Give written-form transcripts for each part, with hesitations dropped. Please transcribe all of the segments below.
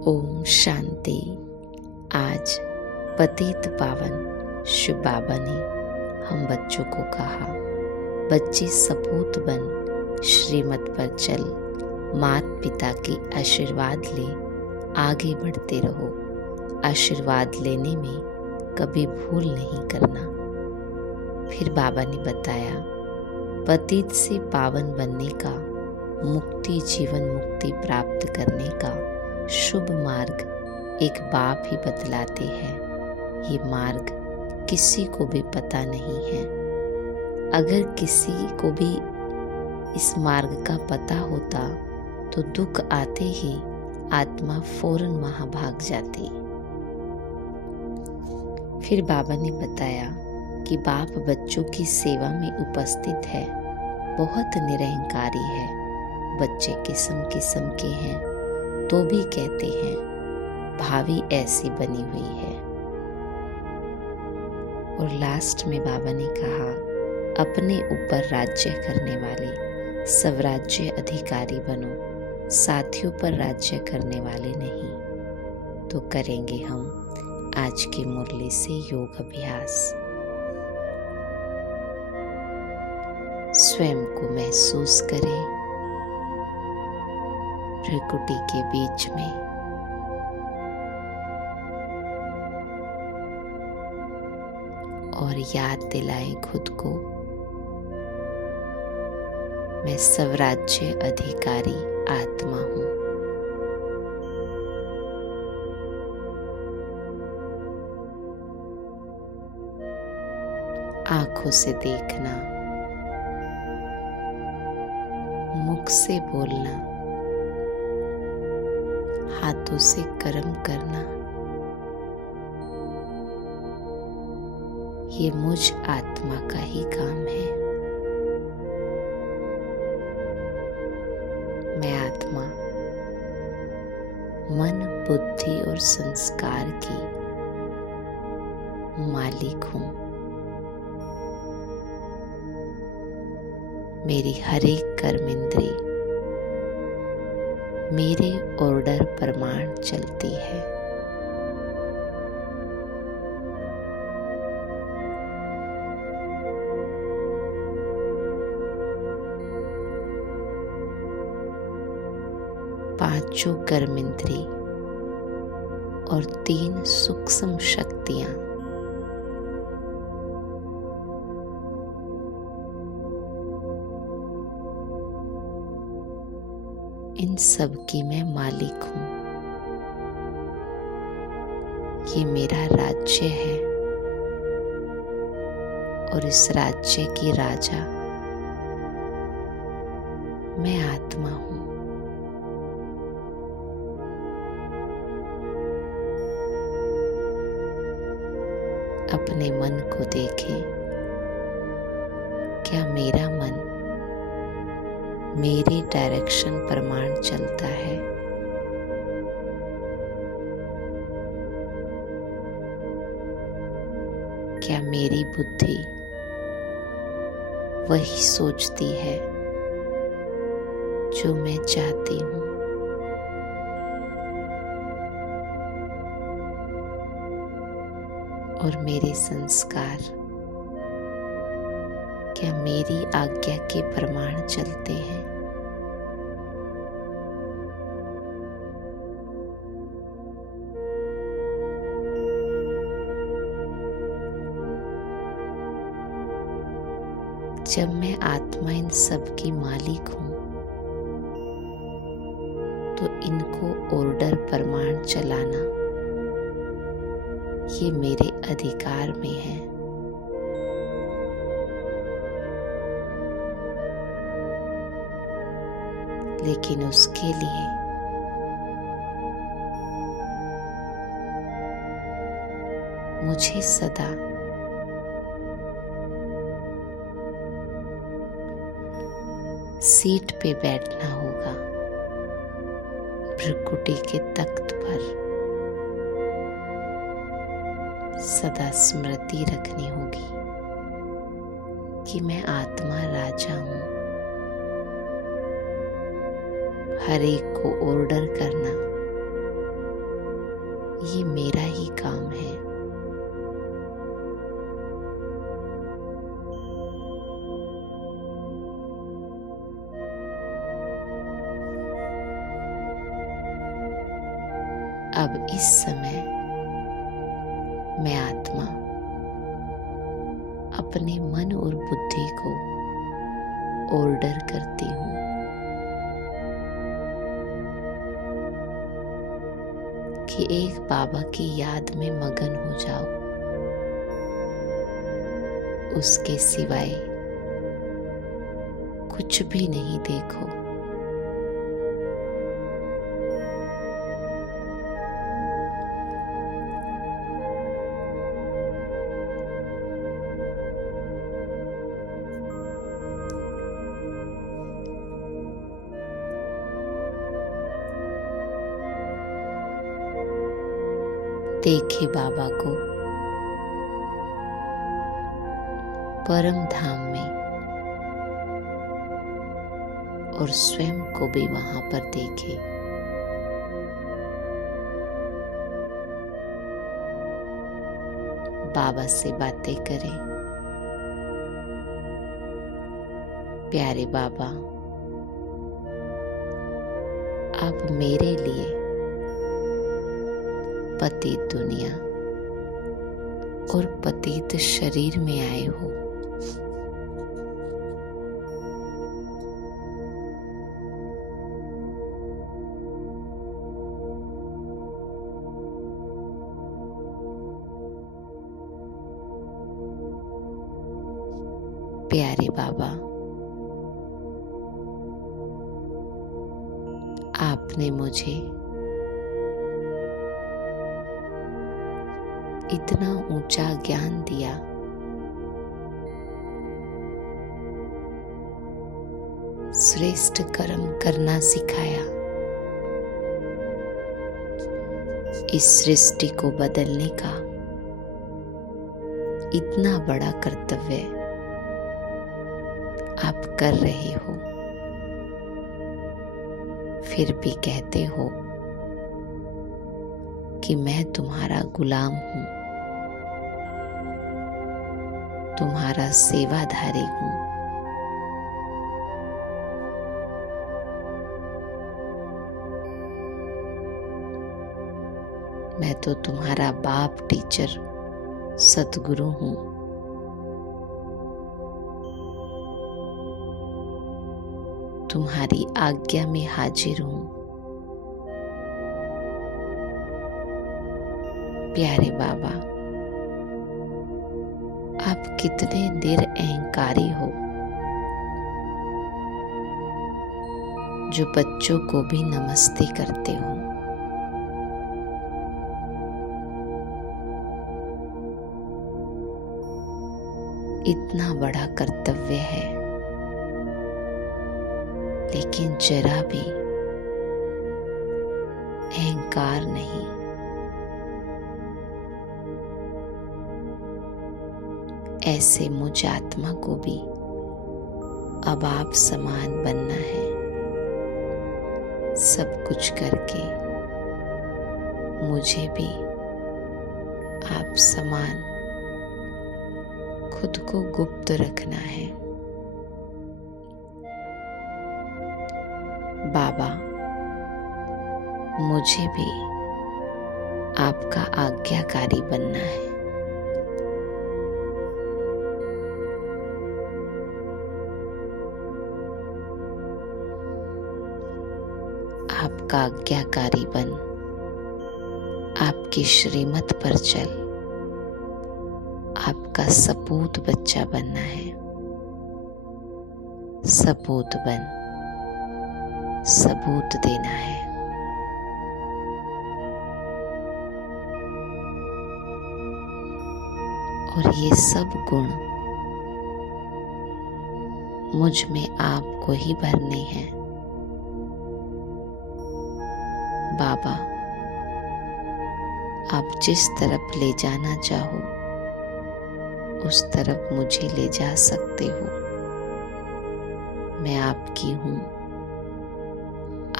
ओम शांति। आज पतित पावन शिव बाबा ने हम बच्चों को कहा, बच्चे सपूत बन श्रीमत पर चल, मात पिता के आशीर्वाद ले, आगे बढ़ते रहो। आशीर्वाद लेने में कभी भूल नहीं करना। फिर बाबा ने बताया, पतित से पावन बनने का, मुक्ति जीवन मुक्ति प्राप्त करने का शुभ मार्ग एक बाप ही बतलाते हैं। ये मार्ग किसी को भी पता नहीं है। अगर किसी को भी इस मार्ग का पता होता तो दुख आते ही आत्मा फौरन वहां भाग जाती। फिर बाबा ने बताया कि बाप बच्चों की सेवा में उपस्थित है, बहुत निरहंकारी है। बच्चे किस्म किस्म के हैं तो भी कहते हैं भावी ऐसी बनी हुई है। और लास्ट में बाबा ने कहा, अपने ऊपर राज्य करने वाले स्वराज्य अधिकारी बनो, साथियों पर राज्य करने वाले नहीं। तो करेंगे हम आज की मुरली से योग अभ्यास। स्वयं को महसूस करें भ्रिकुटी के बीच में। और याद दिलाएं खुद को, मैं स्वराज्य अधिकारी आत्मा हूं। आंखों से देखना, मुख से बोलना, हाथों से कर्म करना, ये मुझ आत्मा का ही काम है। मैं आत्मा मन, बुद्धि और संस्कार की मालिक हूं। मेरी हर एक कर्म इंद्री मेरे ऑर्डर प्रमाण चलती है। पांचों कर्मेंद्री और 3 सूक्ष्म शक्तियां इन सब की मैं मालिक हूं। ये मेरा राज्य है और इस राज्य की राजा मैं आत्मा हूं। अपने मन को देखें, क्या मेरा मन मेरे डायरेक्शन प्रमाण चलता है? क्या मेरी बुद्धि वही सोचती है जो मैं चाहती हूँ? और मेरे संस्कार क्या मेरी आज्ञा के प्रमाण चलते हैं? जब मैं आत्मा इन सब की मालिक हूं तो इनको ऑर्डर प्रमाण चलाना ये मेरे अधिकार में है। लेकिन उसके लिए मुझे सदा सीट पे बैठना होगा, भ्रिकुटी के तख्त पर सदा स्मृति रखनी होगी कि मैं आत्मा राजा हूं। हर एक को ऑर्डर करना ये मेरा ही काम है। अब इस समय मैं आत्मा अपने मन और बुद्धि को ऑर्डर करती हूँ कि एक बाबा की याद में मगन हो जाओ, उसके सिवाय कुछ भी नहीं देखो। देखे बाबा को परम धाम में और स्वयं को भी वहां पर देखे। बाबा से बातें करें। प्यारे बाबा, आप मेरे लिए पतित दुनिया और पतित शरीर में आए हो। प्यारे बाबा, आपने मुझे इतना ऊंचा ज्ञान दिया, श्रेष्ठ कर्म करना सिखाया। इस सृष्टि को बदलने का इतना बड़ा कर्तव्य आप कर रहे हो, फिर भी कहते हो कि मैं तुम्हारा गुलाम हूं, तुम्हारा सेवाधारी हूं। मैं तो तुम्हारा बाप, टीचर, सतगुरु हूं। तुम्हारी आज्ञा में हाजिर हूं। प्यारे बाबा, आप कितने निरअहंकारी हो, जो बच्चों को भी नमस्ते करते हो। इतना बड़ा कर्तव्य है, लेकिन जरा भी अहंकार नहीं। ऐसे मुझ आत्मा को भी अब आप समान बनना है। सब कुछ करके मुझे भी आप समान खुद को गुप्त रखना है। बाबा, मुझे भी आपका आज्ञाकारी बनना है। आपका आज्ञाकारी बन आपकी श्रीमत पर चल आपका सपूत बच्चा बनना है। सपूत बन सबूत देना है। और ये सब गुण मुझ में आपको ही भरने हैं। बाबा, आप जिस तरफ ले जाना चाहो उस तरफ मुझे ले जा सकते हो। मैं आपकी हूँ,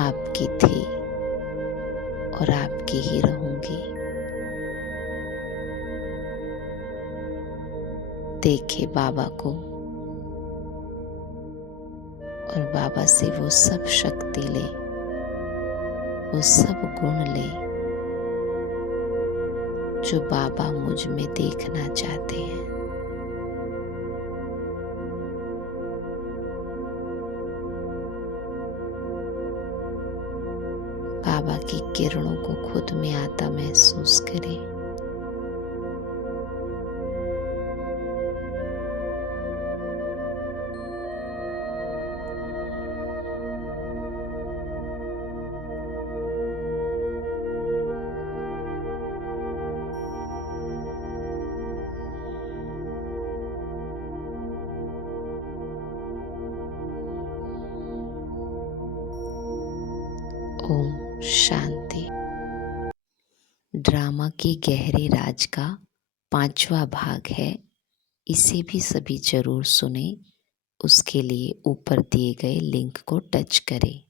आपकी थी और आपकी ही रहूंगी। देखे बाबा को और बाबा से वो सब शक्ति ले, वो सब गुण ले जो बाबा मुझ में देखना चाहते हैं। बाबा की किरणों को खुद में आता महसूस करें। ओम शांति। ड्रामा के गहरे राज का 5वां भाग है। इसे भी सभी जरूर सुने। उसके लिए ऊपर दिए गए लिंक को टच करें।